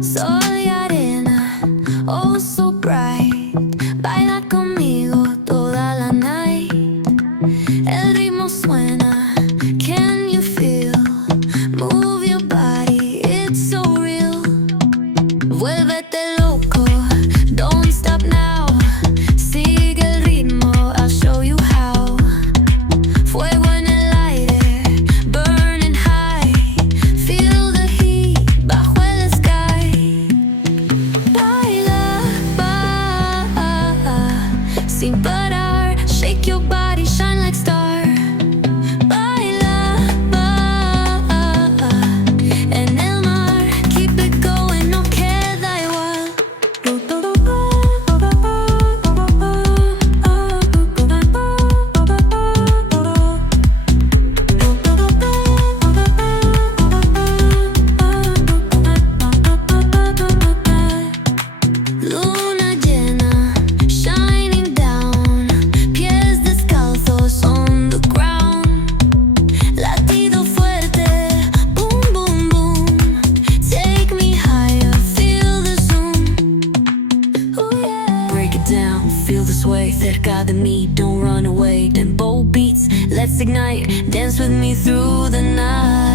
Soy arena, oh so bright. Baila conmigo toda la night. El ritmo suena, can you feel? Move your body, it's so real. Vuélvete loco, don't stop now. Sigue el ritmo, I'll show you how. Fuego en el aire, burning high. Feel the heat bajo el sky. Baila, sin parar. Shake your body, shine like star. Baila, en el mar. Keep it going, no queda igual. Luna llena, shining down. Pies descalzos on the ground. Latido fuerte, boom, boom, boom. Take me higher, feel the zoom. Oh yeah. Break it down, feel the sway. Cerca de mí, don't run away. Tempo beats, let's ignite. Dance with me through the night.